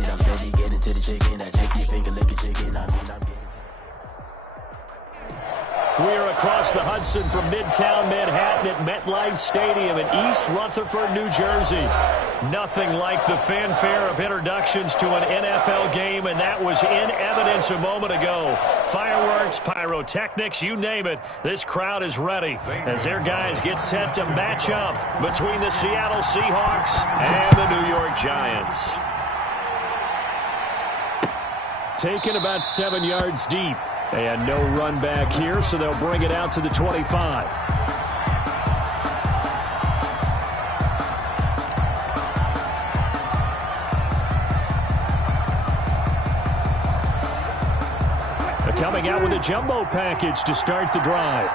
it. I'm steady getting to the chicken. I taste your finger licking chicken. I mean, I'm getting. We're across the Hudson from Midtown Manhattan at MetLife Stadium in East Rutherford, New Jersey. Nothing like the fanfare of introductions to an NFL game, and that was in evidence a moment ago. Fireworks, pyrotechnics, you name it. This crowd is ready as their guys get set to match up between the Seattle Seahawks and the New York Giants. Taken about 7 yards deep. And no run back here, so they'll bring it out to the 25. They're coming out with a jumbo package to start the drive.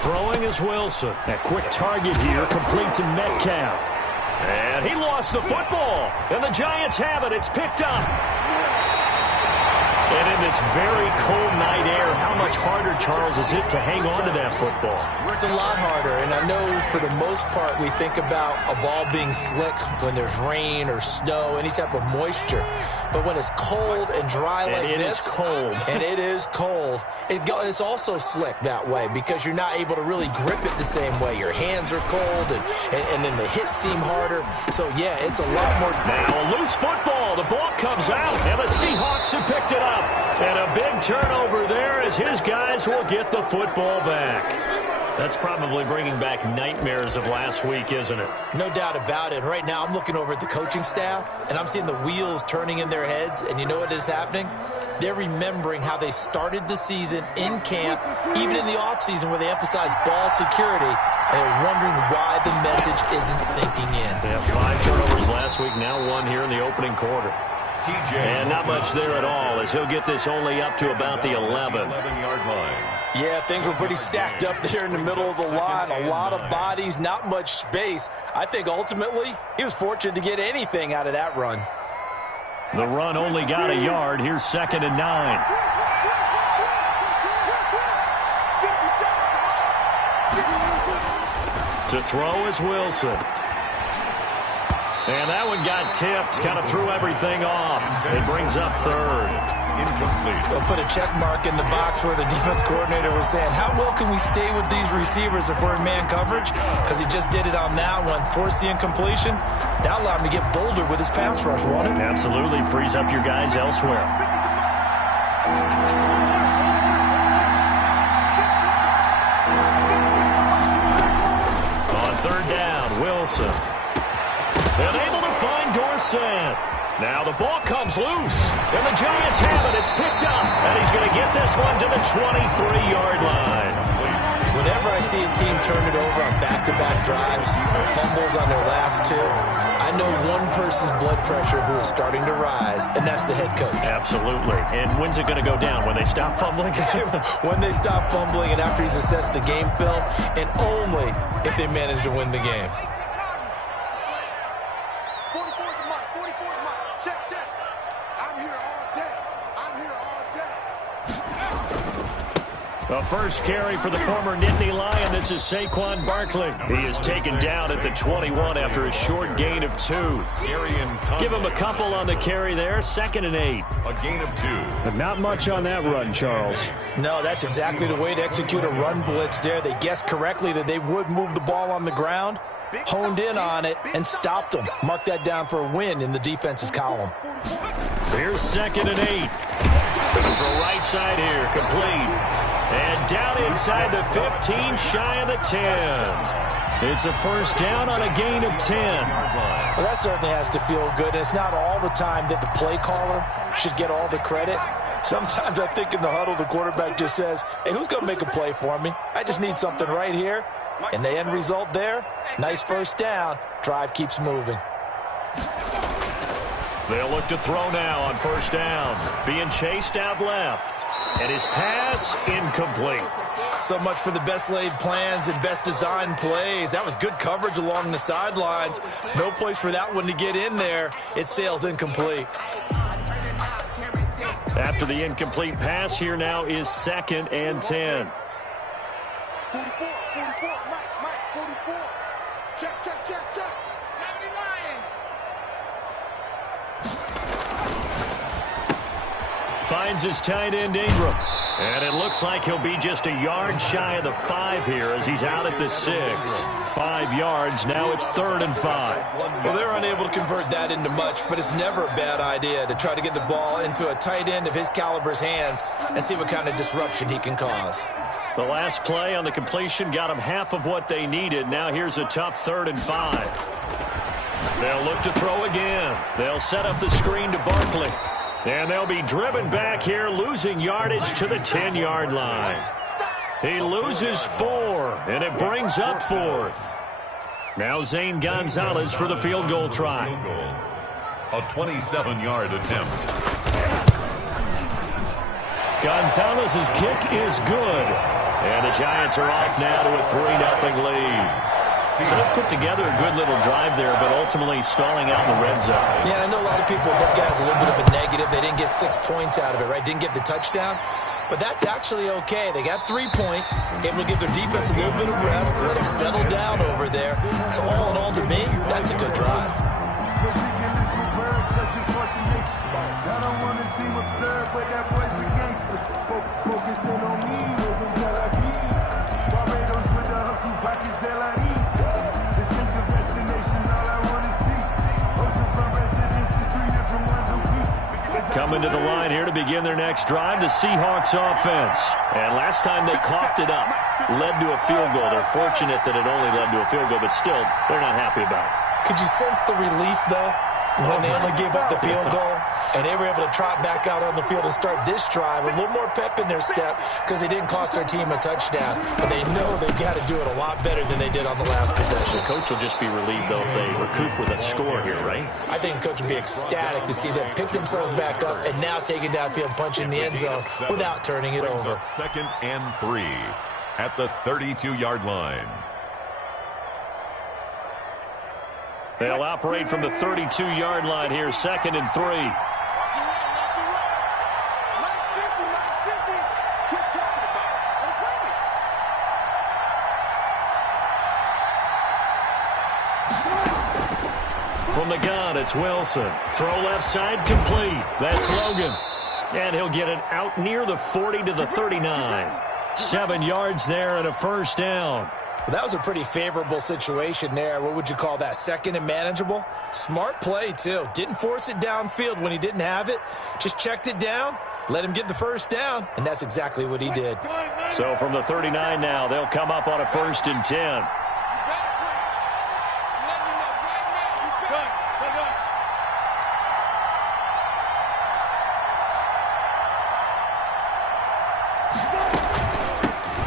Throwing is Wilson. A quick target here, complete to Metcalf. And he lost the football. And the Giants have it. It's picked up. And in this very cold night air, how much harder, Charles, is it to hang on to that football? It's a lot harder, and I know for the most part we think about a ball being slick when there's rain or snow, any type of moisture. But when it's cold and dry like this, and it is cold, it's also slick that way because you're not able to really grip it the same way. Your hands are cold, and then the hits seem harder. So, yeah, it's a lot more. Now a loose football. The ball comes out, and the Seahawks have picked it up. And a big turnover there as his guys will get the football back. That's probably bringing back nightmares of last week, isn't it? No doubt about it. Right now I'm looking over at the coaching staff, and I'm seeing the wheels turning in their heads. And you know what is happening? They're remembering how they started the season in camp, even in the offseason where they emphasized ball security, and they're wondering why the message isn't sinking in. Yeah, 5 turnovers last week, now 1 here in the opening quarter. And not much there at all as he'll get this only up to about the 11-yard line. Yeah, things were pretty stacked up there in the middle of the line. A lot of bodies, not much space. I think ultimately he was fortunate to get anything out of that run. The run only got a yard. Here's 2nd and 9. To throw is Wilson. And that one got tipped, kind of threw everything off. It brings up 3rd. Incomplete. They'll put a check mark in the box where the defense coordinator was saying, how well can we stay with these receivers if we're in man coverage? Because he just did it on that one, forced the incompletion. That allowed him to get bolder with his pass rush, won't it? Absolutely, frees up your guys elsewhere. On 3rd down, Wilson. And able to find Dorsett. Now the ball comes loose. And the Giants have it. It's picked up. And he's going to get this one to the 23-yard line. Whenever I see a team turn it over on back-to-back drives, fumbles on their last 2, I know one person's blood pressure who is starting to rise, and that's the head coach. Absolutely. And when's it going to go down? When they stop fumbling? When they stop fumbling and after he's assessed the game film, and only if they manage to win the game. A first carry for the former Nittany Lion. This is Saquon Barkley. He is taken down at the 21 after a short gain of 2. Give him a couple on the carry there. 2nd and 8. A gain of 2. But not much on that run, Charles. No, that's exactly the way to execute a run blitz there. They guessed correctly that they would move the ball on the ground, honed in on it, and stopped them. Mark that down for a win in the defense's column. Here's 2nd and 8. For right side here, complete. And down inside the 15, shy of the 10. It's a first down on a gain of 10. Well, that certainly has to feel good. And it's not all the time that the play caller should get all the credit. Sometimes I think in the huddle, the quarterback just says, hey, who's going to make a play for me? I just need something right here. And the end result there, nice first down. Drive keeps moving. They'll look to throw now on first down. Being chased out left. And his pass incomplete. So much for the best laid plans and best designed plays. That was good coverage along the sidelines. No place for that one to get in there. It sails incomplete. After the incomplete pass, here now is 2nd and 10. Check, check, check, check. 70 Lion. Finds his tight end, Ingram. And it looks like he'll be just a yard shy of the 5 here as he's out at the 6. 5 yards. Now it's 3rd and 5. Well, they're unable to convert that into much, but it's never a bad idea to try to get the ball into a tight end of his caliber's hands and see what kind of disruption he can cause. The last play on the completion got them half of what they needed. Now here's a tough 3rd and 5. They'll look to throw again. They'll set up the screen to Barkley. And they'll be driven back here, losing yardage to the 10-yard line. He loses 4, and it brings up 4th. Now Zane Gonzalez for the field goal try. A 27-yard attempt. Gonzalez's kick is good. And the Giants are off now to a 3-0 lead. So they put together a good little drive there, but ultimately stalling out in the red zone. Yeah, I know a lot of people look at it as a little bit of a negative. They didn't get 6 points out of it, right? Didn't get the touchdown. But that's actually okay. They got 3 points, able to give their defense a little bit of rest, let them settle down over there. So all in all, to me, that's a good drive. Coming to the line here to begin their next drive, the Seahawks offense. And last time they coughed it up, led to a field goal. They're fortunate that it only led to a field goal, but still, they're not happy about it. Could you sense the relief, though, when they only gave up the field goal? And they were able to trot back out on the field and start this drive with a little more pep in their step because they didn't cost their team a touchdown. But they know they've got to do it a lot better than they did on the last possession. The coach will just be relieved, though, if they recoup with a score here, right? I think the coach would be ecstatic to see them pick themselves back up and now take it downfield, punching the end zone without turning it over. 2nd and 3 at the 32-yard line. They'll operate from the 32-yard line here, 2nd and 3. From the gun, it's Wilson. Throw left side, complete. That's Logan. And he'll get it out near the 40 to the 39. 7 yards there and a 1st down. Well, that was a pretty favorable situation there. What would you call that? 2nd and manageable? Smart play, too. Didn't force it downfield when he didn't have it. Just checked it down, let him get the 1st down, and that's exactly what he did. So from the 39 now, they'll come up on a 1st and 10.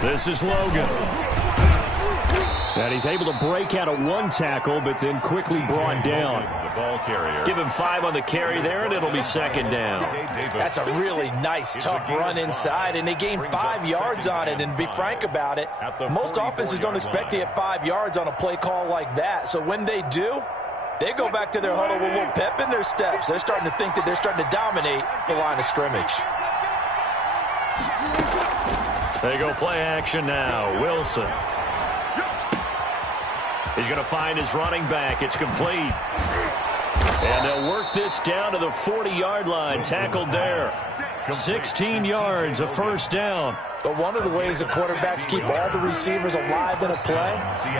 This is Logan. And he's able to break out of 1 tackle, but then quickly brought down. The ball carrier. Give him 5 on the carry there, and it'll be 2nd down. That's a really nice, tough run inside, and they gained 5 yards on it. And to be frank about it, most offenses don't expect to get 5 yards on a play call like that. So when they do, they go back to their huddle with a little pep in their steps. They're starting to think that they're starting to dominate the line of scrimmage. They go play action now. Wilson. He's going to find his running back. It's complete. And they'll work this down to the 40-yard line. Tackled there. 16 yards, a 1st down. But one of the ways the quarterbacks keep all the receivers alive in a play,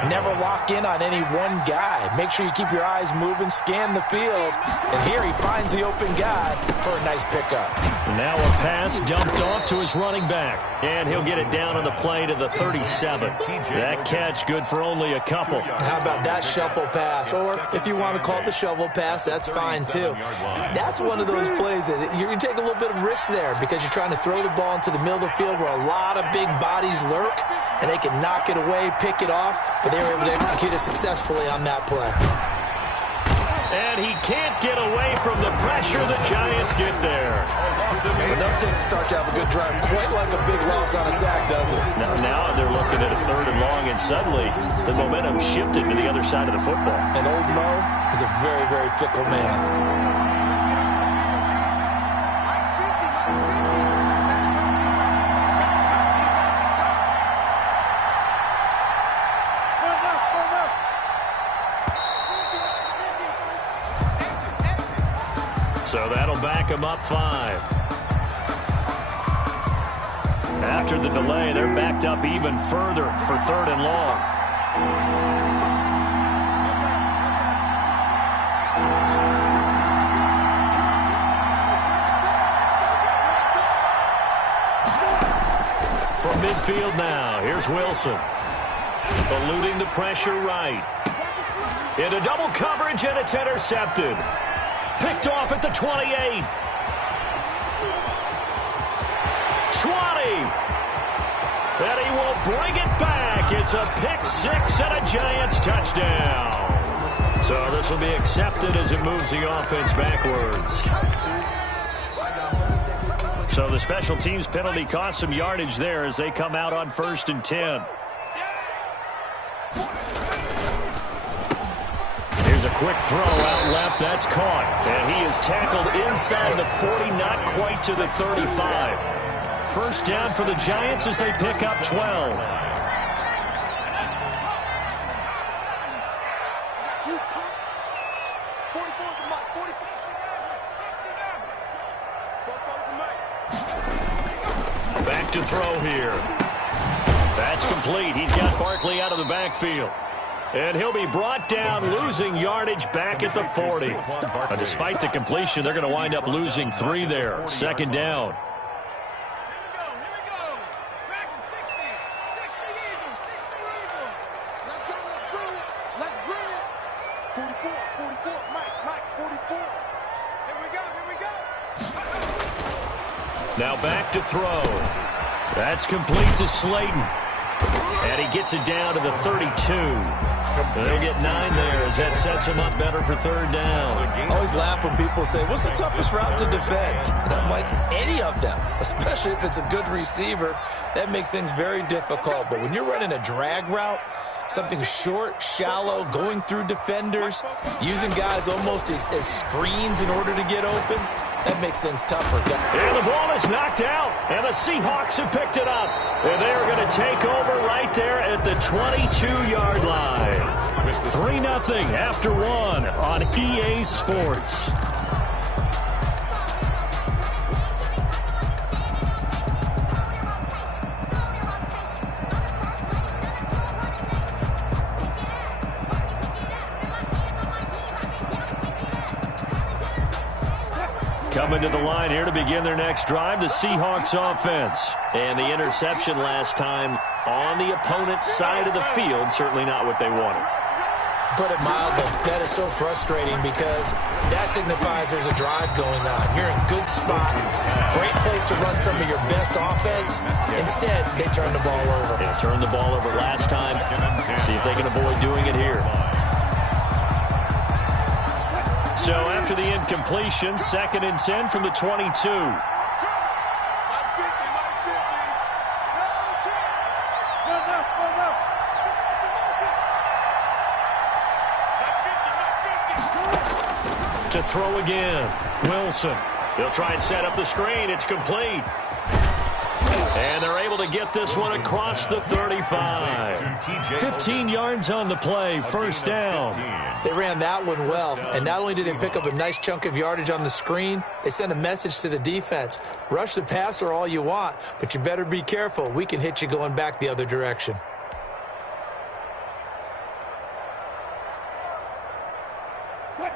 never lock in on any one guy. Make sure you keep your eyes moving, scan the field. And here he finds the open guy for a nice pickup. Now a pass dumped off to his running back. And he'll get it down on the play to the 37. That catch good for only a couple. How about that shuffle pass? Or if you want to call it the shovel pass, that's fine too. That's one of those plays that you're going to take a little bit of risk there because you're trying to throw the ball into the middle of the field where a lot of big bodies lurk, and they can knock it away, pick it off, but they were able to execute it successfully on that play. And he can't get away from the pressure the Giants get there. Enough to start to have a good drive, quite like a big loss on a sack, does it? Now they're looking at a 3rd and long, and suddenly the momentum shifted to the other side of the football. And old Mo is a very, very fickle man. So that'll back them up 5. After the delay, they're backed up even further for 3rd and long. From midfield now, here's Wilson. Eluding the pressure right. Into double coverage, and it's intercepted. Picked off at the 28. 20. And he will bring it back. It's a pick 6 and a Giants touchdown. So this will be accepted as it moves the offense backwards. So the special teams penalty cost some yardage there as they come out on 1st and 10. Here's a quick throw out left. That's caught. And he is tackled inside the 40, not quite to the 35. First down for the Giants as they pick up 12. Back to throw here. That's complete. He's got Barkley out of the backfield. And he'll be brought down, losing yardage back at the 40. Despite the completion, they're going to wind up losing 3 there. 2nd down. Now back to throw. That's complete to Slayton. And he gets it down to the 32. They'll get 9 there as that sets him up better for 3rd down. I always laugh when people say, what's the toughest route to defend? And I'm like, any of them, especially if it's a good receiver. That makes things very difficult. But when you're running a drag route, something short, shallow, going through defenders, using guys almost as screens in order to get open, that makes things tougher. And the ball is knocked out, and the Seahawks have picked it up. And they are going to take over right there at the 22-yard line. 3-0 after 1 on EA Sports. Coming to the line here to begin their next drive, the Seahawks offense. And the interception last time on the opponent's side of the field, certainly not what they wanted. Put it mildly, that is so frustrating because that signifies there's a drive going on. You're in a good spot, great place to run some of your best offense. Instead, they turn the ball over. They turned the ball over last time. See if they can avoid doing it here. So after the incompletion, 2nd and 10 from the 22. To throw again, Wilson. He'll try and set up the screen. It's complete. And they're able to get this one across the 35. 15 yards on the play, 1st down. They ran that one well, and not only did they pick up a nice chunk of yardage on the screen, they sent a message to the defense. Rush the passer all you want, but you better be careful. We can hit you going back the other direction.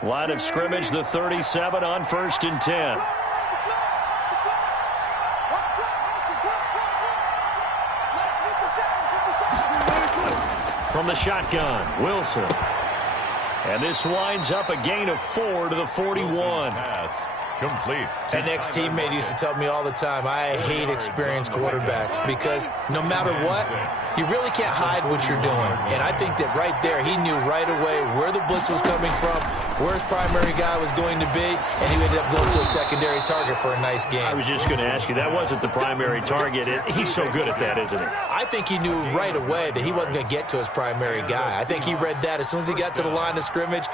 Line of scrimmage, the 37 on 1st and 10. From the shotgun, Wilson. And this winds up a gain of 4 to the 41. Complete. An ex-teammate used to tell me all the time, I hate experienced quarterbacks because no matter what, you really can't hide what you're doing. And I think that right there, he knew right away where the blitz was coming from, where his primary guy was going to be, and he ended up going to a secondary target for a nice game. I was just going to ask you, that wasn't the primary target. He's so good at that, isn't he? I think he knew right away that he wasn't going to get to his primary guy. I think he read that as soon as he got to the line of scrimmage,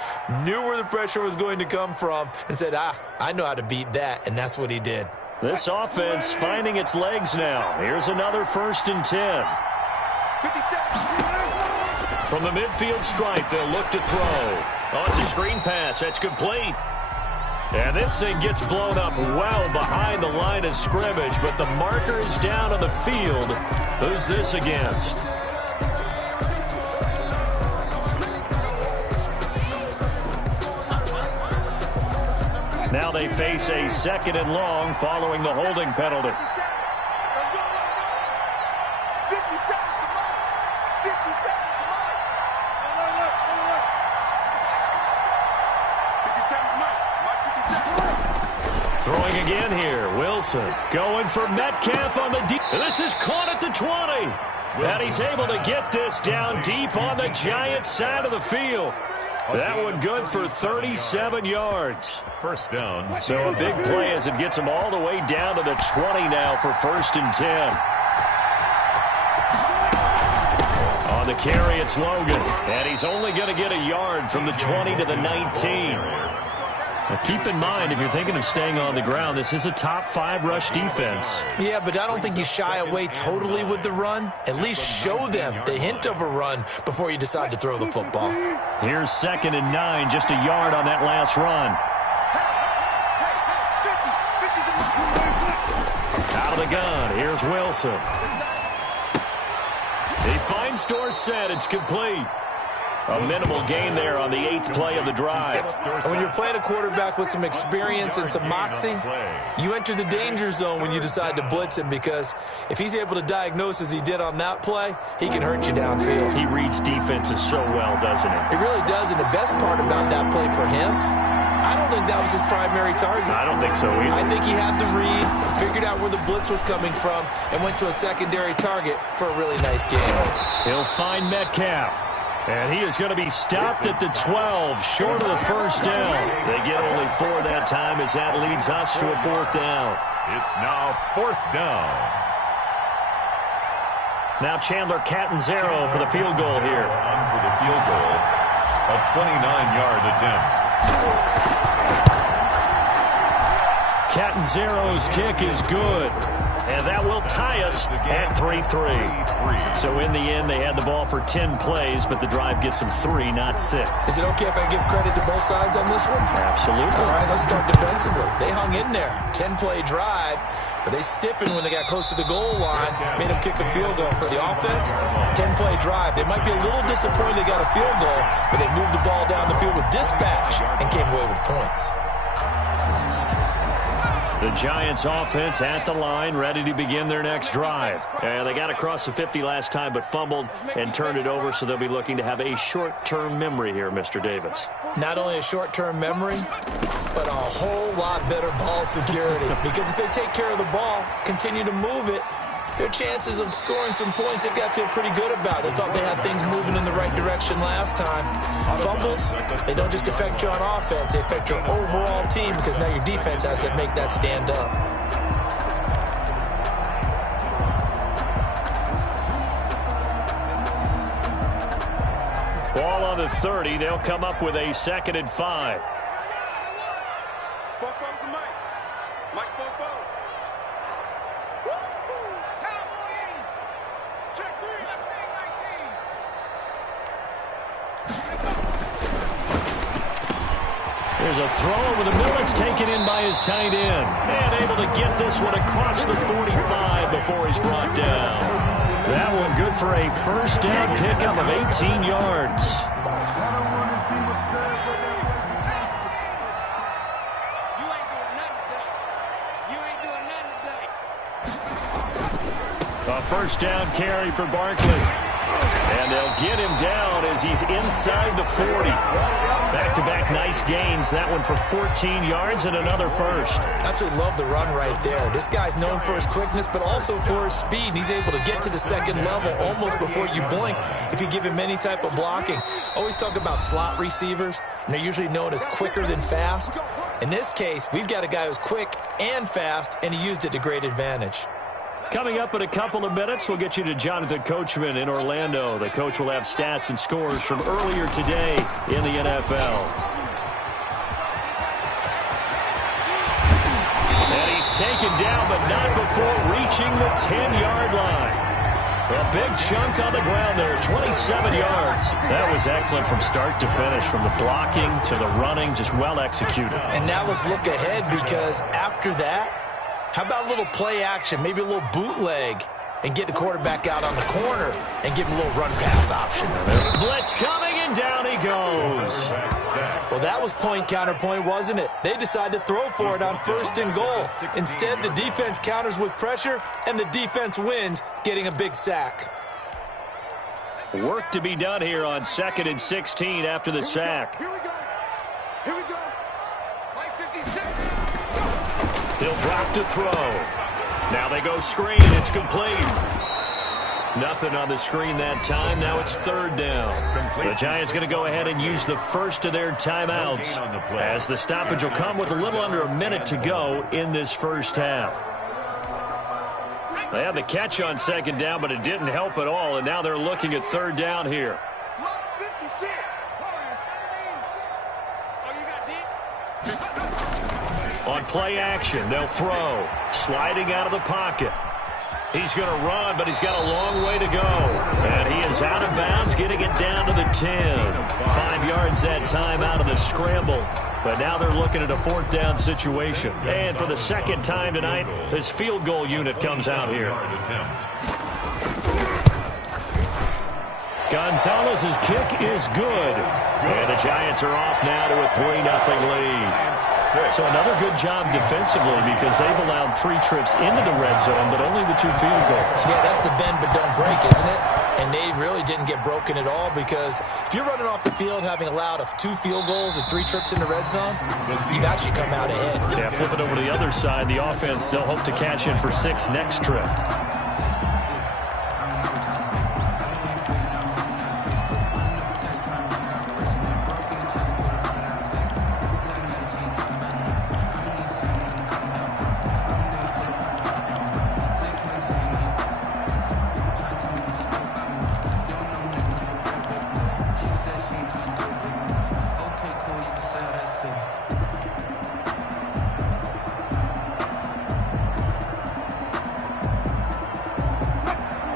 knew where the pressure was going to come from, and said, I know how to beat that, and that's what he did. This offense finding its legs now. Here's another 1st and 10. From the midfield stripe, they'll look to throw. Oh, it's a screen pass. That's complete. And this thing gets blown up well behind the line of scrimmage, but the marker is down on the field. Who's this against? Now they face a 2nd and long following the holding penalty. Throwing again here. Wilson going for Metcalf on the deep. This is caught at the 20. And he's able to get this down deep on the Giants side of the field. That one good for 37 yards. First down. So a big play as it gets him all the way down to the 20 now for 1st and 10. On the carry, it's Logan. And he's only going to get a yard from the 20 to the 19. Now keep in mind, if you're thinking of staying on the ground, this is a top 5 rush defense. Yeah, but I don't think you shy away totally with the run. At least show them the hint of a run before you decide to throw the football. Here's 2nd and 9, just a yard on that last run. Out of the gun, here's Wilson. He finds Dorsett, it's complete. A minimal gain there on the 8th play of the drive. And when you're playing a quarterback with some experience and some moxie, you enter the danger zone when you decide to blitz him, because if he's able to diagnose as he did on that play, he can hurt you downfield. He reads defenses so well, doesn't he? He really does, and the best part about that play for him, I don't think that was his primary target. I don't think so either. I think he had the read, figured out where the blitz was coming from, and went to a secondary target for a really nice game. He'll find Metcalf. And he is going to be stopped at the 12, short of the first down. They get only 4 that time as that leads us to a 4th down. It's now 4th down. Now Chandler Catanzaro for the field goal here. For the field goal, a 29-yard attempt. Catanzaro's kick is good. And that will tie us at 3-3. So in the end, they had the ball for 10 plays, but the drive gets them 3, not 6. Is it okay if I give credit to both sides on this one? Absolutely. All right, let's start defensively. They hung in there. 10-play drive, but they stiffened when they got close to the goal line, made them kick a field goal. For the offense, 10-play drive. They might be a little disappointed they got a field goal, but they moved the ball down the field with dispatch and came away with points. The Giants offense at the line, ready to begin their next drive. And they got across the 50 last time, but fumbled and turned it over, so they'll be looking to have a short-term memory here, Mr. Davis. Not only a short-term memory, but a whole lot better ball security. Because if they take care of the ball, continue to move it, their chances of scoring some points, they've got to feel pretty good about. They thought they had things moving in the right direction last time. Fumbles, they don't just affect you on offense, they affect your overall team, because now your defense has to make that stand up. Ball on the 30, they'll come up with a 2nd and 5. There's a throw over the middle. It's taken in by his tight end. And able to get this one across the 45 before he's brought down. That one good for a first down pickup of 18 yards. A first down carry for Barkley. And they'll get him down as he's inside the 40. Back-to-back nice gains. That one for 14 yards and another first. Absolutely love the run right there. This guy's known for his quickness, but also for his speed. And he's able to get to the 2nd level almost before you blink if you give him any type of blocking. Always talk about slot receivers, and they're usually known as quicker than fast. In this case, we've got a guy who's quick and fast, and he used it to great advantage. Coming up in a couple of minutes, we'll get you to Jonathan Coachman in Orlando. The coach will have stats and scores from earlier today in the NFL. And he's taken down, but not before reaching the 10-yard line. A big chunk on the ground there, 27 yards. That was excellent from start to finish, from the blocking to the running, just well executed. And now let's look ahead, because after that, how about a little play action, maybe a little bootleg, and get the quarterback out on the corner and give him a little run-pass option. Blitz coming, and down he goes. Well, that was point counterpoint, wasn't it? They decided to throw for it on 1st and goal. Instead, the defense counters with pressure, and the defense wins, getting a big sack. Work to be done here on 2nd and 16 after the sack. Here we go. Here we go. 5:56. He'll drop to throw. Now they go screen. It's complete. Nothing on the screen that time. Now it's 3rd down. The Giants going to go ahead and use the first of their timeouts, as the stoppage will come with a little under a minute to go in this first half. They had the catch on 2nd down, but it didn't help at all, and now they're looking at 3rd down here. Lost 56. Oh, you got deep? On play action, they'll throw. Sliding out of the pocket. He's going to run, but he's got a long way to go. And he is out of bounds, getting it down to the 10. 5 yards that time out of the scramble. But now they're looking at a 4th down situation. And for the 2nd time tonight, this field goal unit comes out here. Gonzalez's kick is good. And the Giants are off now to a 3-0 lead. So another good job defensively, because they've allowed 3 trips into the red zone, but only the 2 field goals. Yeah, that's the bend but don't break, isn't it? And they really didn't get broken at all, because if you're running off the field having allowed 2 field goals and 3 trips in the red zone, you've actually come out ahead. Yeah, flip it over to the other side. The offense, they'll hope to cash in for 6 next trip.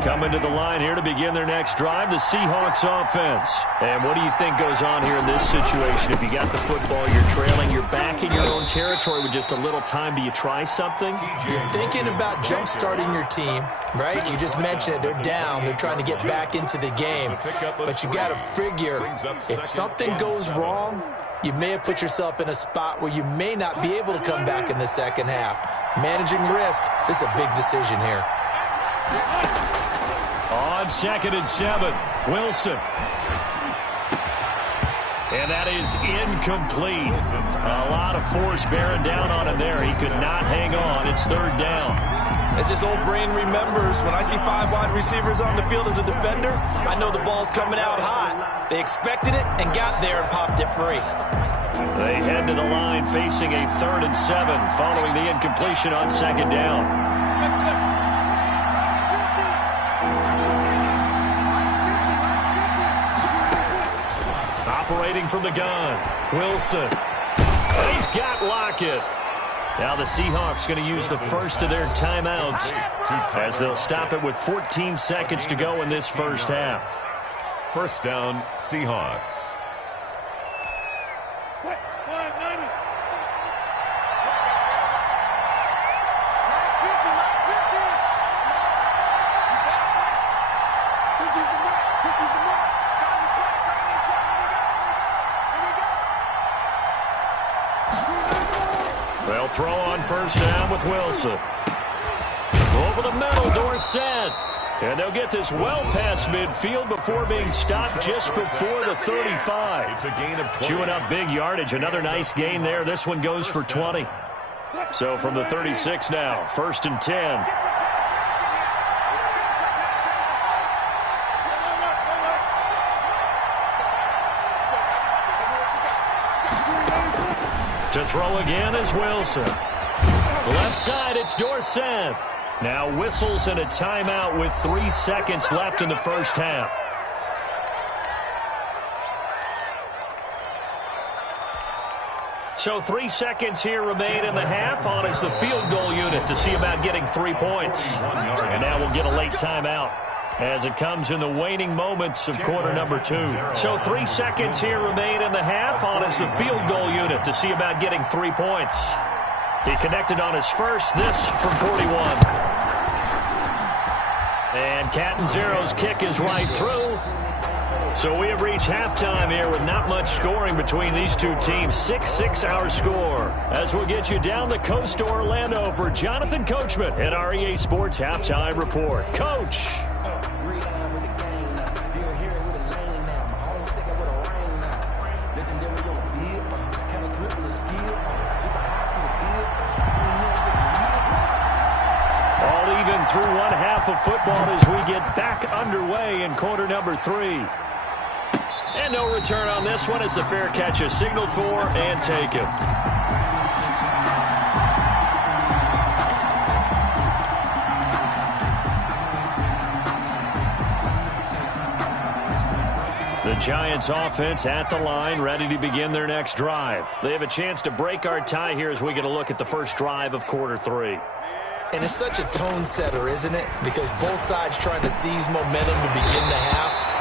Coming to the line here to begin their next drive, the Seahawks offense. And what do you think goes on here in this situation? If you got the football, you're trailing, you're back in your own territory with just a little time. Do you try something? You're thinking about jump-starting your team, right? You just mentioned it. They're down. They're trying to get back into the game. But you got to figure, if something goes wrong, you may have put yourself in a spot where you may not be able to come back in the 2nd half. Managing risk, this is a big decision here. On 2nd and 7, Wilson. And that is incomplete. A lot of force bearing down on him there. He could not hang on. It's 3rd down. As his old brain remembers, when I see 5 wide receivers on the field as a defender, I know the ball's coming out hot. They expected it and got there and popped it free. They head to the line facing a 3rd and 7 following the incompletion on 2nd down. Operating from the gun, Wilson. And he's got Lockett. Now the Seahawks going to use the first of their timeouts, as they'll stop it with 14 seconds to go in this first half. 1st down, Seahawks. They'll throw on 1st down with Wilson. Over the middle, Dorsett. And they'll get this well past midfield before being stopped just before the 35. It's a gain of 20. Chewing up big yardage. Another nice gain there. This one goes for 20. So from the 36 now, 1st and 10. To throw again is Wilson. Left side, it's Dorsett. Now whistles and a timeout with 3 seconds left in the first half. So 3 seconds here remain in the half. On is the field goal unit to see about getting 3 points. And now we'll get a late timeout. as it comes in the waning moments of quarter number 2. So 3 seconds here remain in the half. On is the field goal unit to see about getting 3 points. He connected on his first, this from 41. And Catanzaro's kick is right through. So we have reached halftime here with not much scoring between these two teams. 6-6 our score. As we'll get you down the coast to Orlando for Jonathan Coachman at our EA Sports Halftime Report. Coach. All even through one half of football as we get back underway in quarter number 3. And no return on this one as the fair catch is signaled for and taken. The Giants offense at the line, ready to begin their next drive. They have a chance to break our tie here as we get a look at the first drive of quarter 3. And it's such a tone setter, isn't it? Because both sides trying to seize momentum to begin the half.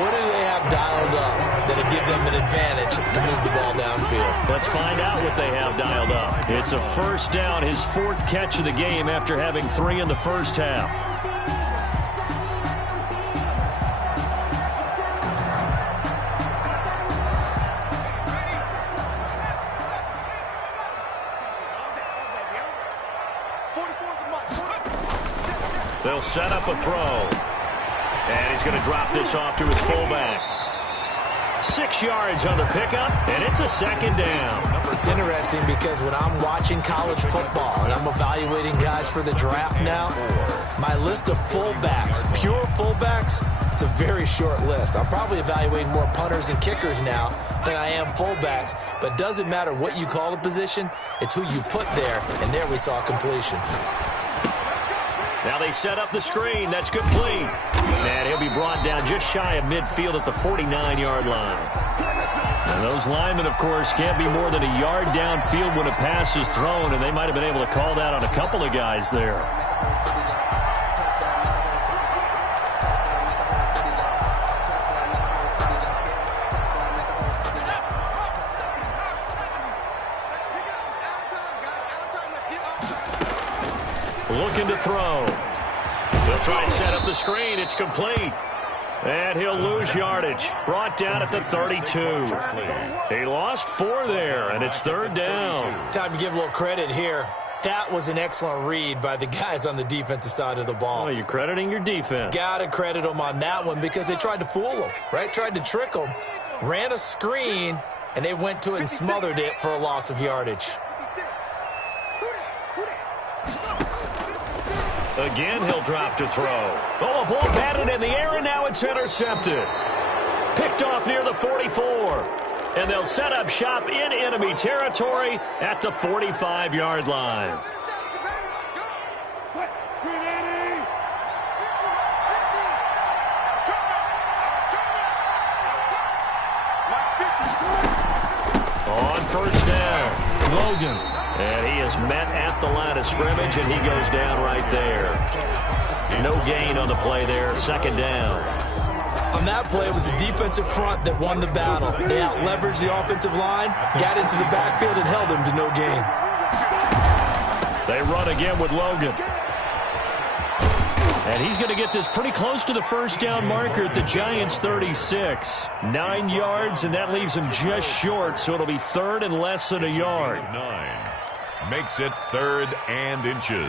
What do they have dialed up that'll give them an advantage to move the ball downfield? Let's find out what they have dialed up. It's a first down, his 4th catch of the game after having 3 in the first half. They'll set up a throw. And he's going to drop this off to his fullback. 6 yards on the pickup, and it's a second down. It's interesting because when I'm watching college football and I'm evaluating guys for the draft now, my list of fullbacks, pure fullbacks, it's a very short list. I'm probably evaluating more punters and kickers now than I am fullbacks, but it doesn't matter what you call a position, it's who you put there, and there we saw completion. Now they set up the screen. That's complete. And he'll be brought down just shy of midfield at the 49-yard line. And those linemen, of course, can't be more than a yard downfield when a pass is thrown, and they might have been able to call that on a couple of guys there. Looking to throw. He'll try and set up the screen. It's complete. And he'll lose yardage. Brought down at the 32. He lost 4 there, and it's 3rd down. Time to give a little credit here. That was an excellent read by the guys on the defensive side of the ball. Oh, you're crediting your defense. Got to credit them on that one because they tried to fool them, right? Tried to trick them. Ran a screen, and they went to it and smothered it for a loss of yardage. Again, he'll drop to throw. Oh, a ball batted in the air, and now it's intercepted. Picked off near the 44. And they'll set up shop in enemy territory at the 45-yard line. On first down, Logan. And he is met at the line of scrimmage, and he goes down right there. No gain on the play there, 2nd down. On that play, it was the defensive front that won the battle. They out-leveraged the offensive line, got into the backfield, and held him to no gain. They run again with Logan. And he's going to get this pretty close to the first down marker at the Giants' 36. 9 yards, and that leaves him just short, so it'll be 3rd and less than a yard. 9 makes it 3rd and inches.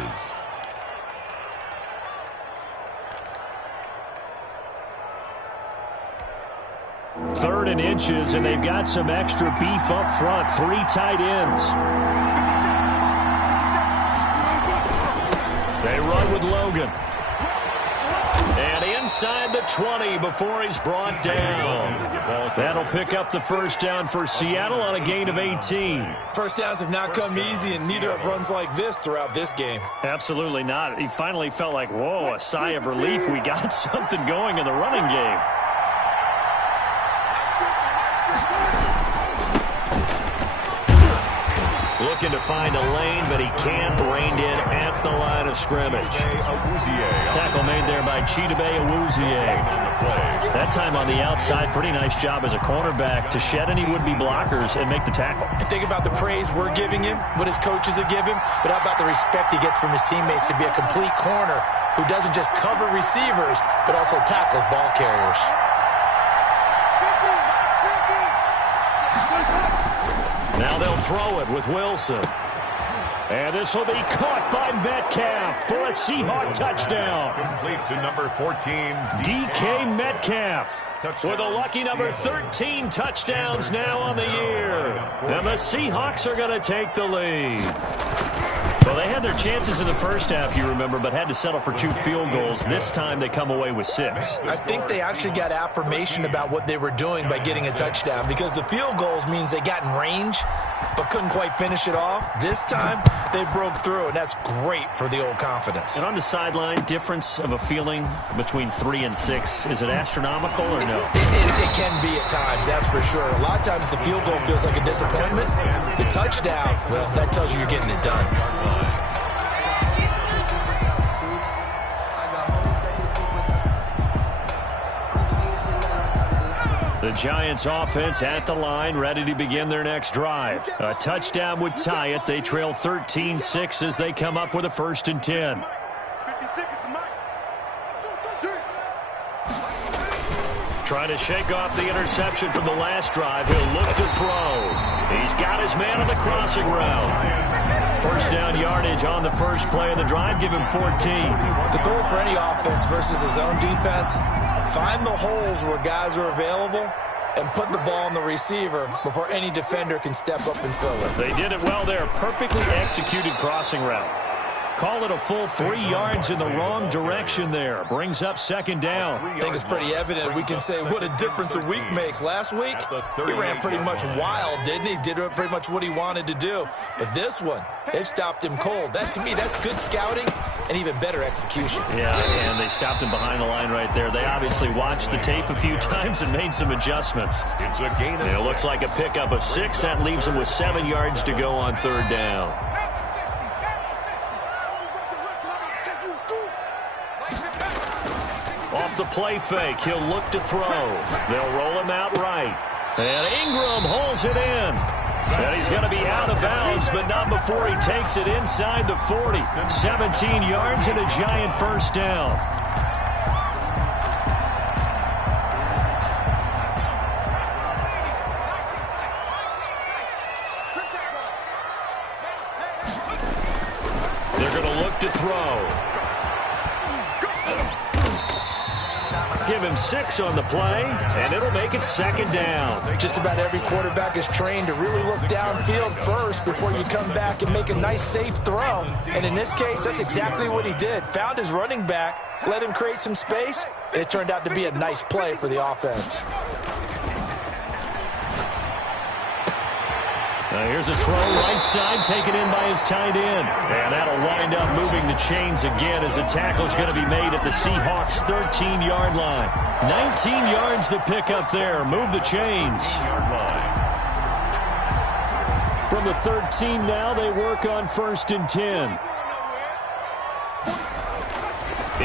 Third and inches, and they've got some extra beef up front. 3 tight ends. They run with Logan. And inside the 20 before he's brought down. That'll pick up the first down for Seattle on a gain of 18. First downs have not come easy, and neither have runs like this throughout this game. Absolutely not. He finally felt like, whoa, a sigh of relief. We got something going in the running game. Looking to find a lane, but he can't. Reined in at the line of scrimmage. Tackle made there by Chidobe Awuzie. That time on the outside, pretty nice job as a cornerback to shed any would-be blockers and make the tackle. Think about the praise we're giving him, what his coaches have given him, but how about the respect he gets from his teammates to be a complete corner who doesn't just cover receivers, but also tackles ball carriers. Now they'll throw it with Wilson. And this will be caught by Metcalf for a Seahawk touchdown. Complete to number 14, DK Metcalf with a lucky number 13 touchdowns now on the year. And the Seahawks are going to take the lead. Well, they had their chances in the first half, you remember, but had to settle for 2 field goals. This time they come away with 6. I think they actually got affirmation about what they were doing by getting a touchdown, because the field goals means they got in range but couldn't quite finish it off. This time they broke through, and that's great for the old confidence. And on the sideline, difference of a feeling between 3 and 6, is it astronomical or no? It can be at times, that's for sure. A lot of times the field goal feels like a disappointment. The touchdown, well, that tells you you're getting it done. The Giants offense at the line, ready to begin their next drive. A touchdown would tie it. They trail 13-6 as they come up with a 1st and 10. Trying to shake off the interception from the last drive. He'll look to throw. He's got his man on the crossing route. 1st down yardage on the first play of the drive. Give him 14. The goal for any offense versus his own defense, find the holes where guys are available and put the ball on the receiver before any defender can step up and fill it. They did it well there. Perfectly executed crossing route. Call it a full 3 yards in the wrong direction there. Brings up 2nd down. I think it's pretty evident. We can say what a difference a week makes. Last week, he ran pretty much wild, didn't he? Did pretty much what he wanted to do. But this one, they've stopped him cold. That, to me, that's good scouting and even better execution. Yeah, and they stopped him behind the line right there. They obviously watched the tape a few times and made some adjustments. It's a gain. And it looks like a pickup of 6. That leaves him with 7 yards to go on 3rd down. Off the play fake, he'll look to throw. They'll roll him out right. And Ingram holds it in. And he's going to be out of bounds, but not before he takes it inside the 40. 17 yards and a Giant 1st down. They're going to look to throw. Give him 6 on the play, and it'll make it 2nd down. Just about every quarterback is trained to really look downfield first before you come back and make a nice, safe throw. And in this case, that's exactly what he did. Found his running back, let him create some space, and it turned out to be a nice play for the offense. Here's a throw right side, taken in by his tight end. And that'll wind up moving the chains again as a tackle's going to be made at the Seahawks' 13-yard line. 19 yards the pickup there. Move the chains. From the 13 now, they work on 1st and 10.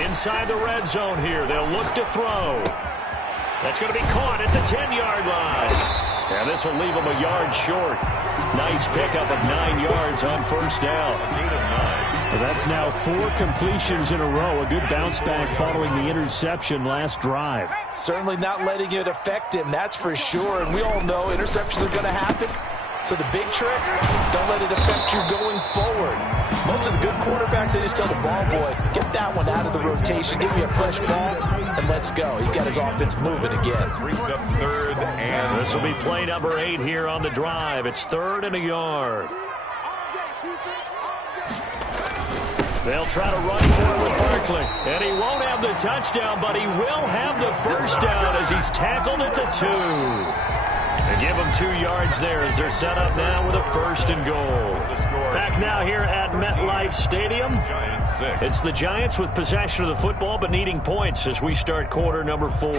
Inside the red zone here, they'll look to throw. That's going to be caught at the 10-yard line. And this will leave him a yard short. Nice pickup of 9 yards on 1st down. That's now 4 completions in a row. A good bounce back following the interception last drive. Certainly not letting it affect him, that's for sure. And we all know interceptions are going to happen. So the big trick, don't let it affect you going forward. Most of the good quarterbacks, they just tell the ball boy, get that one out of the rotation, give me a fresh ball, and let's go. He's got his offense moving again. Brings up 3rd, and this will be play number 8 here on the drive. It's 3rd and a yard. They'll try to run for it with Barkley. And he won't have the touchdown, but he will have the 1st down as he's tackled at the 2. And give him 32 yards there as they're set up now with a 1st and goal. Back now here at MetLife Stadium. It's the Giants with possession of the football but needing points as we start quarter number 4.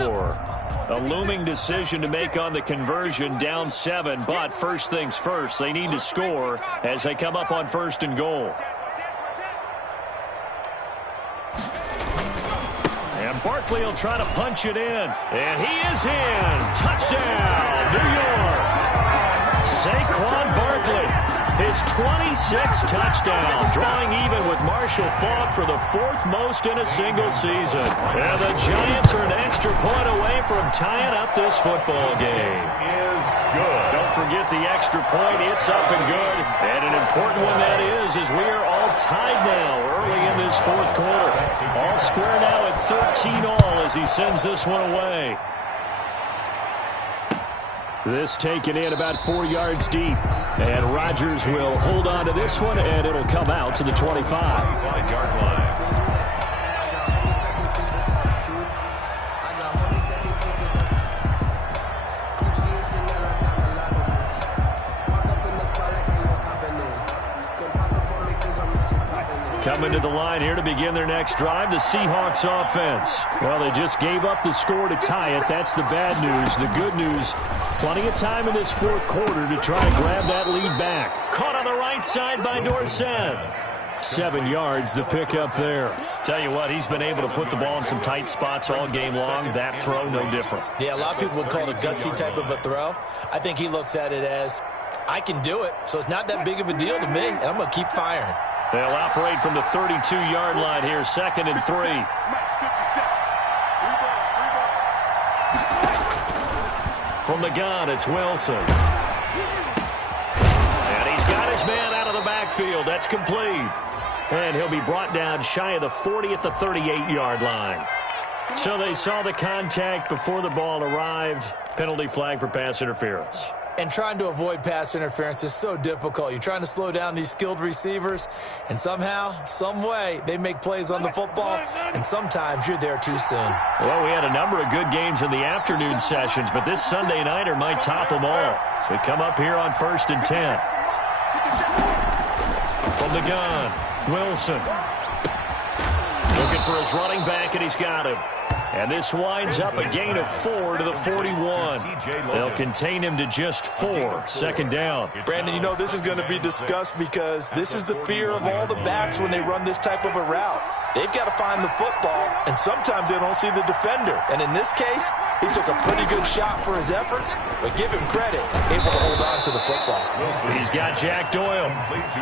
A looming decision to make on the conversion, down 7, but first things first, they need to score as they come up on 1st and goal. And Barkley will try to punch it in. And he is in. Touchdown, New York. Saquon Barkley, his 26th touchdown, drawing even with Marshall Faulk for the 4th most in a single season. And the Giants are an extra point away from tying up this football game. Don't forget the extra point. It's up and good. And an important one that is we are all tied now early in this 4th quarter. All square now at 13-all as he sends this one away. This taken in about 4 yards deep. And Rodgers will hold on to this one, and it'll come out to the 25-yard line. Coming to the line here to begin their next drive, the Seahawks offense. Well, they just gave up the score to tie it. That's the bad news. The good news, plenty of time in this 4th quarter to try to grab that lead back. Caught on the right side by Dorsett. 7 yards, the pickup there. Tell you what, he's been able to put the ball in some tight spots all game long. That throw, no different. Yeah, a lot of people would call it a gutsy type of a throw. I think he looks at it as, I can do it, so it's not that big of a deal to me, and I'm going to keep firing. They'll operate from the 32-yard line here, 2nd and 3. From the gun, it's Wilson. And he's got his man out of the backfield. That's complete. And he'll be brought down shy of the 40 at the 38-yard line. So they saw the contact before the ball arrived. Penalty flag for pass interference. And trying to avoid pass interference is so difficult. You're trying to slow down these skilled receivers, and somehow, some way, they make plays on the football, and sometimes you're there too soon. Well, we had a number of good games in the afternoon sessions, but this Sunday nighter might top them all. So we come up here on 1st and 10. From the gun, Wilson. Looking for his running back, and he's got him. And this winds up a gain of 4 to the 41. They'll contain him to just 4. 2nd down. Brandon, you know this is going to be discussed because this is the fear of all the backs when they run this type of a route. They've got to find the football, and sometimes they don't see the defender. And in this case, he took a pretty good shot for his efforts, but give him credit, able to hold on to the football. He's got Jack Doyle,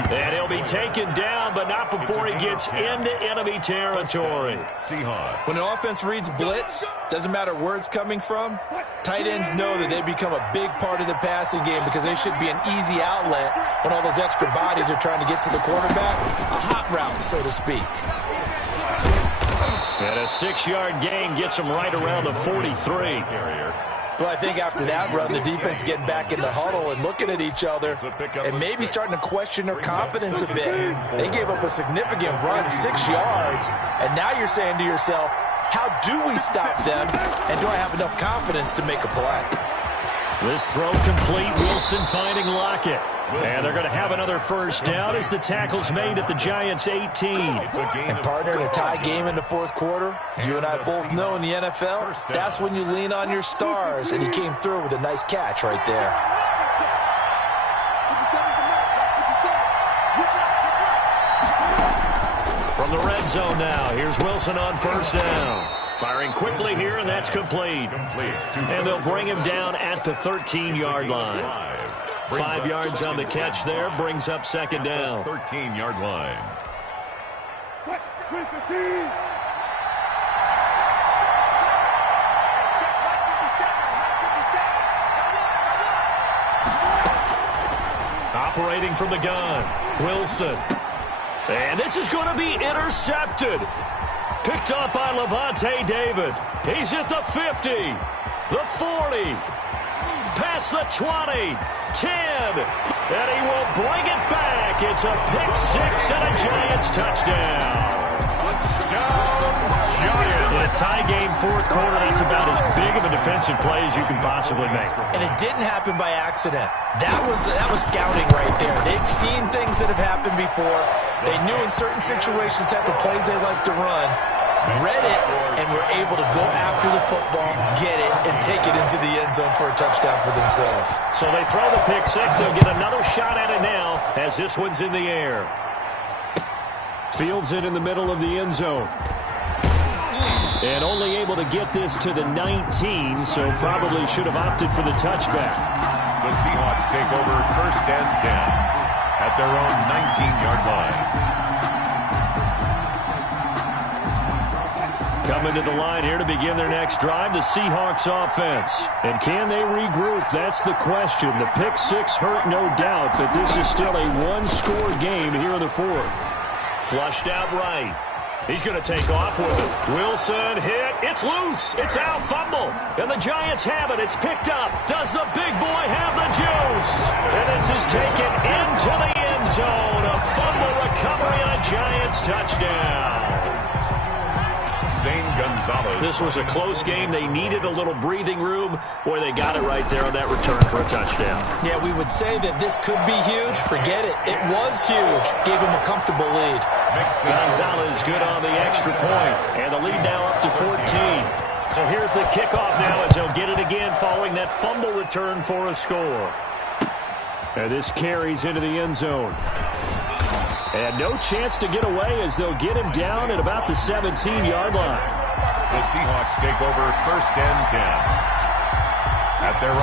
and he'll be taken down, but not before he gets into enemy territory. When an offense reads blitz, doesn't matter where it's coming from, tight ends know that they become a big part of the passing game because they should be an easy outlet when all those extra bodies are trying to get to the quarterback. A hot route, so to speak. And a 6-yard gain gets him right around the 43. Well, I think after that run, the defense getting back in the huddle and looking at each other and maybe starting to question their confidence a bit. They gave up a significant run, 6 yards, and now you're saying to yourself, how do we stop them, and do I have enough confidence to make a play? This throw complete, Wilson finding Lockett. And they're going to have another 1st down as the tackle's made at the Giants' 18. And partner, in a tie game in the 4th quarter, you and I both know in the NFL, that's when you lean on your stars, and he came through with a nice catch right there. From the red zone now, here's Wilson on 1st down. Firing quickly here, and that's complete. And they'll bring him down at the 13-yard line. 5 yards on the catch there, brings up 2nd down. 13-yard line. Operating from the gun, Wilson. And this is going to be intercepted. Picked up by Levante David. He's at the 50, the 40, past the 20, 10, and he will bring it back. It's a pick 6 and a Giants touchdown. In a tie game fourth quarter, that's about as big of a defensive play as you can possibly make. And it didn't happen by accident. That was scouting right there. They've seen things that have happened before. They knew in certain situations the type of plays they like to run, read it, and were able to go after the football, get it, and take it into the end zone for a touchdown for themselves. So they throw the pick six. They'll get another shot at it now as this one's in the air. Fields it in the middle of the end zone. And only able to get this to the 19, so probably should have opted for the touchback. The Seahawks take over first and 10 at their own 19-yard line. Coming to the line here to begin their next drive, the Seahawks offense. And can they regroup? That's the question. The pick six hurt, no doubt, but this is still a one-score game here in the fourth. Flushed out right. He's going to take off with it. Wilson hit. It's loose. It's out. Fumble. And the Giants have it. It's picked up. Does the big boy have the juice? And this is taken into the end zone. A fumble recovery and a Giants touchdown. Gonzalez. This was a close game. They needed a little breathing room. Boy, they got it right there on that return for a touchdown. Yeah, we would say that this could be huge. Forget it. It was huge. Gave him a comfortable lead. Gonzalez good on the extra point. And the lead now up to 14. So here's the kickoff now as they'll get it again following that fumble return for a score. And this carries into the end zone. And no chance to get away as they'll get him down at about the 17-yard line. The Seahawks take over first and 10.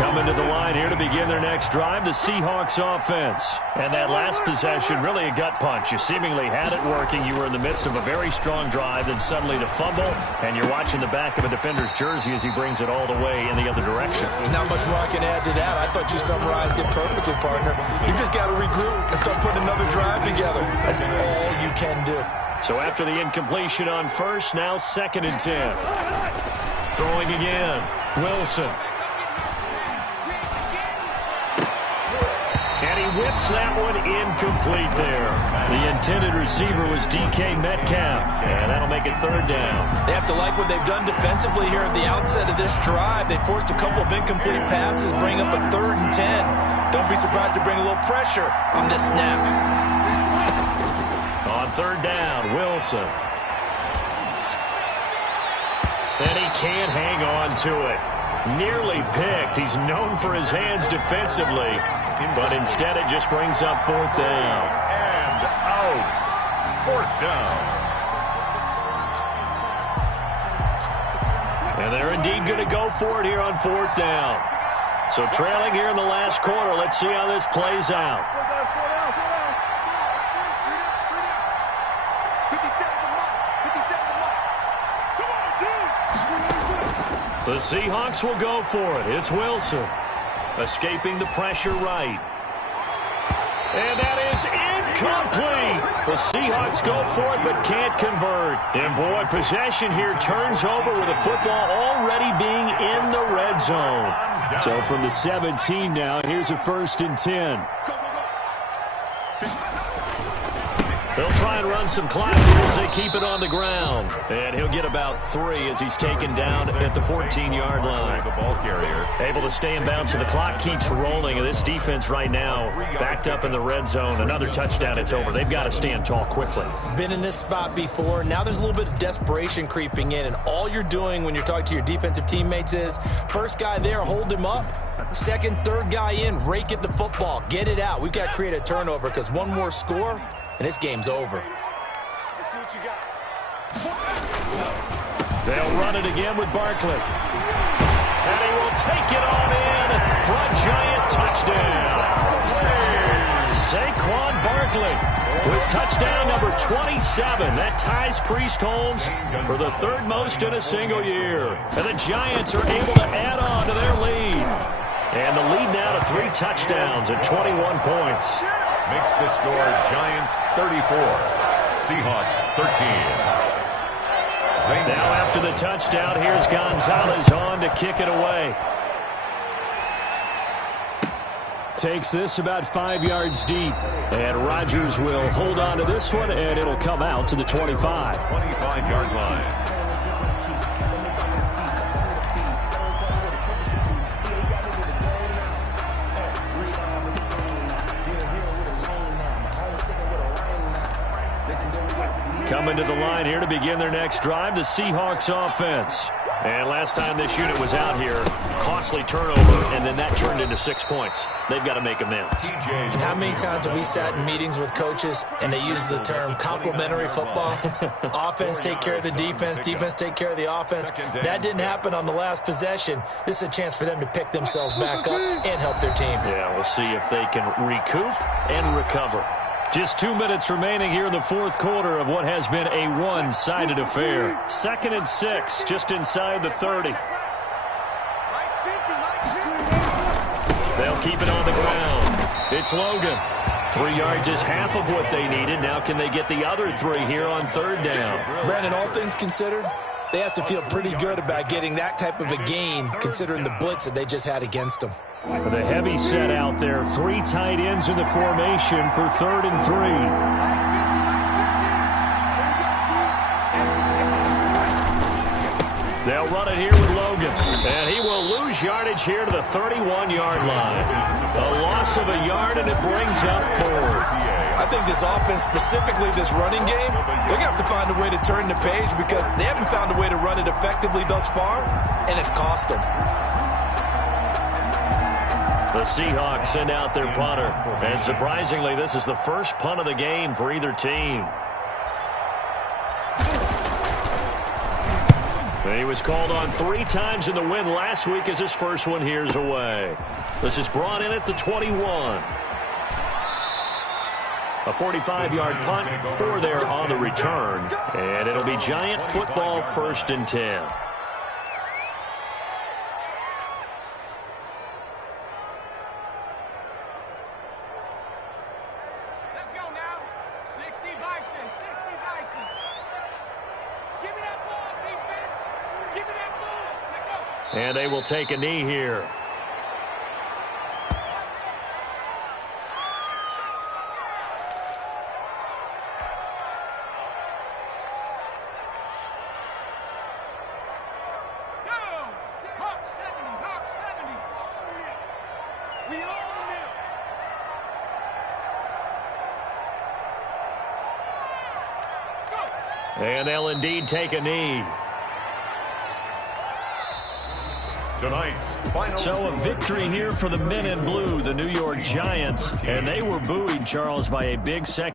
Coming to the line here to begin their next drive, the Seahawks offense. And that last possession, really a gut punch. You seemingly had it working. You were in the midst of a very strong drive, then suddenly the fumble, and you're watching the back of a defender's jersey as he brings it all the way in the other direction. There's not much more I can add to that. I thought you summarized it perfectly, partner. You just got to regroup and start putting another drive together. That's all you can do. So after the incompletion on first, now 2nd and 10. Throwing again. Wilson. And he whips that one incomplete there. The intended receiver was DK Metcalf. And that'll make it 3rd down. They have to like what they've done defensively here at the outset of this drive. They forced a couple of incomplete passes, bring up a 3rd and 10. Don't be surprised to bring a little pressure on this snap. On 3rd down, Wilson. And he can't hang on to it. Nearly picked. He's known for his hands defensively. But instead it just brings up 4th down. And out. 4th down. And they're indeed going to go for it here on 4th down. So trailing here in the last quarter. Let's see how this plays out. The Seahawks will go for it. It's Wilson. Escaping the pressure right. And that is incomplete. The Seahawks go for it but can't convert. And boy, possession here turns over with the football already being in the red zone. So from the 17 now, here's a 1st and 10. They'll try and run some clock here as they keep it on the ground. And he'll get about 3 as he's taken down at the 14-yard line. The ball carrier. Able to stay in bounds, so the clock keeps rolling. And this defense right now backed up in the red zone. Another touchdown, it's over. They've got to stand tall quickly. Been in this spot before. Now there's a little bit of desperation creeping in. And all you're doing when you're talking to your defensive teammates is, first guy there, hold him up. 2nd, 3rd guy in, rake at the football. Get it out. We've got to create a turnover because one more score, and this game's over. Let's see what you got. They'll run it again with Barkley. And he will take it on in for a Giant touchdown. Saquon Barkley with touchdown number 27. That ties Priest Holmes for the 3rd most in a single year. And the Giants are able to add on to their lead. And the lead now to 3 touchdowns at 21 points. Makes the score Giants 34, Seahawks 13. Now after the touchdown, here's Gonzalez on to kick it away. takes this about 5 yards deep. And Rodgers will hold on to this one, and it'll come out to the 25. 25-yard line. Coming to the line here to begin their next drive, the Seahawks offense. And last time this unit was out here, costly turnover, and then that turned into 6 points. They've got to make amends. And how many times have we sat in meetings with coaches and they use the term complementary football? Offense take care of the defense, defense take care of the offense. That didn't happen on the last possession. This is a chance for them to pick themselves back up and help their team. Yeah, we'll see if they can recoup and recover. Just 2 minutes remaining here in the fourth quarter of what has been a one-sided affair. 2nd and 6, just inside the 30. They'll keep it on the ground. It's Logan. 3 yards is half of what they needed. Now can they get the other 3 here on 3rd down? Brandon, all things considered, they have to feel pretty good about getting that type of a gain considering the blitz that they just had against them. The heavy set out there. 3 tight ends in the formation for 3rd and 3. They'll run it here with Logan. And he will lose yardage here to the 31-yard line. A loss of a yard, and it brings up 4th. I think this offense, specifically this running game, they're going to have to find a way to turn the page because they haven't found a way to run it effectively thus far, and it's cost them. The Seahawks send out their punter. And surprisingly, this is the first punt of the game for either team. And he was called on 3 times in the win last week as his first one here's away. This is brought in at the 21. A 45-yard punt, 4 there on the return. And it'll be Giant football, 1st and 10. And they will take a knee here. And they'll indeed take a knee. So a victory here for the men in blue, the New York Giants. And they were buoyed, Charles, by a big second.